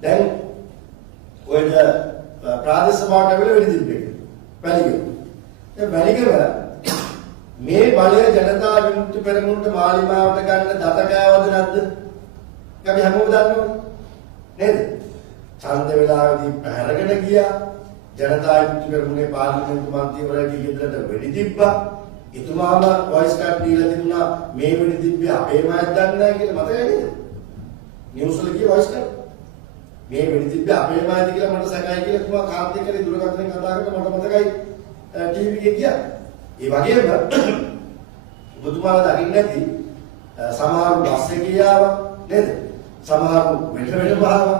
දැන් ඔයද ප්‍රාදේශ සභාවට වෙල වෙඩි තිබ්බේ. වැලිගම. දැන් වැලිගම මේ බලය ජනතා විමුක්ති පෙරමුණට මාලිමාවට ගන්න දත කෑවද නැද්ද? අපි හැමෝම දන්නවනේ. නේද? ඡන්ද වෙලාවේදී පැහැරගෙන ගියා. ජනතා විමුක්ති පෙරමුණේ පාර්ලිමේන්තු මන්ත්‍රීවරයාගේ ගෙදරට වෙඩි තිබ්බා. එතුමාම වොයිස් කට් දීලා තිබුණා මේ වෙඩි තිබ්බේ අපේම අයත් දන්නේ නැහැ කියලා මතකයි නේද? නිවුස් වල ගිය වොයිස් කට්. මේ වෙඩි තිබ්බේ අපේම අයද කියලා මට සැකයි කියලා තුමා කාන්තික කරේ දුරකථනයෙන් කතා කරලා මට මතකයි ටීවී එකේ ගියා. ඒ වගේම ඔබතුමාලා දකින්න නැති සමහර බස් එකේ ආවා නේද? සමහර වෙන ආවා.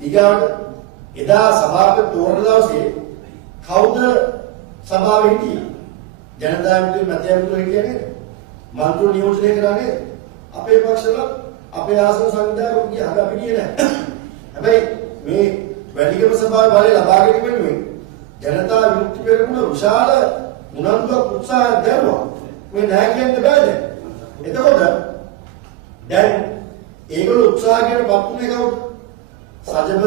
ඊගාට එදා සභාවේ තෝරන දවසේ කවුද සභාවේ හිටියේ? ජනතා විමුක්ති මැතිවරණය හිටියේ නේද? මන්ත්‍රී නියෝජනය කරා නේද? අපේ පක්ෂවල අපේ ආසන සංවිධායක ගියා. අපි ගියේ නැහැ. හැබැයි මේ වැලිගම සභාවේ බලය ලබා ගැනීම වෙනුවෙන් ජනතා විමුක්ති පෙරමුණ විශාල උනන්දුවක් උත්සාහයක් දැරුවා. මේ නැහැ කියන්න බෑ දැන්. එතකොට දැන් ඒගොල්ලෝ උත්සාහ කරනපත් උනේ කවුද? සජබ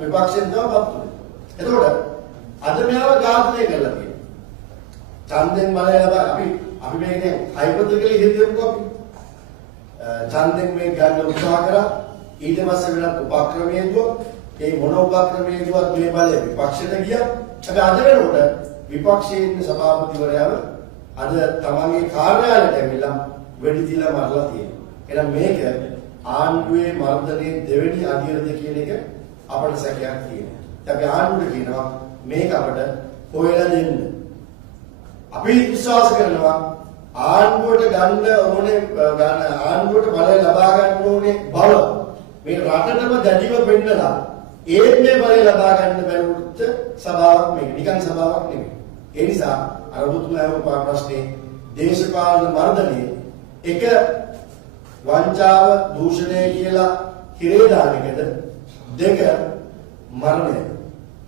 විපක්ෂයෙන් තමයි පත් උනේ. එතකොට අද මෙයාව ඝාතනය කරලා තියෙනවා. ඡන්දෙන් බලය ලබා අපි මේක දැන් හයිපොතෙටිකලි හිතෙමුකෝ අපි. ඡන්දෙන් මේ ගන්න උත්සාහ කරා ඊට පස්සේ වෙනත් උපක්‍රමයේ දුව ඒ මොන උපක්‍රමයේ දුවත් මේ බලය විපක්ෂයට ගියා. හැබැයි අද වෙනකොට විපක්ෂයේ ඉන්න සභාපතිවරයාව අද තමන්ගේ කාර්යාලයට ඇවිල්ලා වෙඩි තියලා මරලා තියෙනවා. එහෙනම් මේක ආණ්ඩුවේ මර්ධනයේ දෙවෙනි අදියරද කියන එක අපට සැකයක් තියෙනවා. අපි ආණ්ඩුවට කියනවා මේක අපට හොයලා දෙන්න. අපි විශ්වාස කරනවා ආණ්ඩුවට ගන්න ඕනේ ආණ්ඩුවට බලය ලබා ගන්න ඕනේ බව මේ රටටම දැඩිව පෙන්නලා ඒත් මේ බලය ලබා ගන්න බැරුවොත් සභාවක් මේක නිකන් සභාවක් නෙමෙයි. ඒ නිසා අර ඔබතුමාගේ ප්‍රශ්නේ දේශපාලන මර්ධනයේ එක වංචාව දූෂණය කියලා හිරේ දාන එකද දෙක මරණය.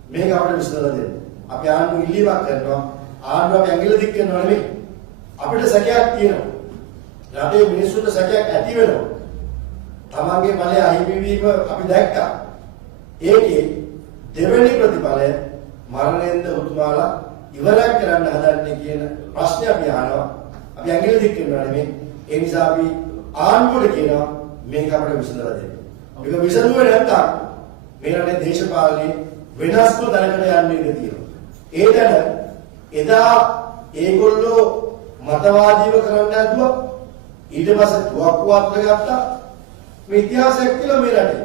මේක අපිට විසඳලා දෙන්න. අපි ආණ්ඩුව ඉල්ලීමක් කරනවා. ආණ්ඩුව ඇඟිල්ල දික් කරනවා නෙමෙයි. අපිට සැකයක් තියෙනවා. රටේ මිනිස්සුන්ට සැකයක් ඇති වෙනවා. තමන්ගේ බලය අහිමි වීම අපි දැක්කා. ඒකේ දෙවෙනි ප්‍රතිඵලය මරණයෙන්ද උතුමාලා ඉවරක් කරන්න හදන්නේ කියන ප්‍රශ්නේ අපි අහනවා. අපි ඇඟිලි දික් කරනවා නෙමෙයි. ඒ නිසා අපි ආණ්ඩුවට කියනවා මේක අපිට විසඳලා දෙන්න. මේක විසඳුවේ නැත්තම් මේ රටේ දේශපාලනේ වෙනස්ම තැනකට යන්න ඉඩ තියෙනවා. ඒ තැන එදා ඒගොල්ලෝ මතවාදීව කරන්න හදුවා. ඊට පස්සේ තුවක්කුව අත්ර ගත්තා. මේ ඉතිහාසයක් කියලා මේ රටේ.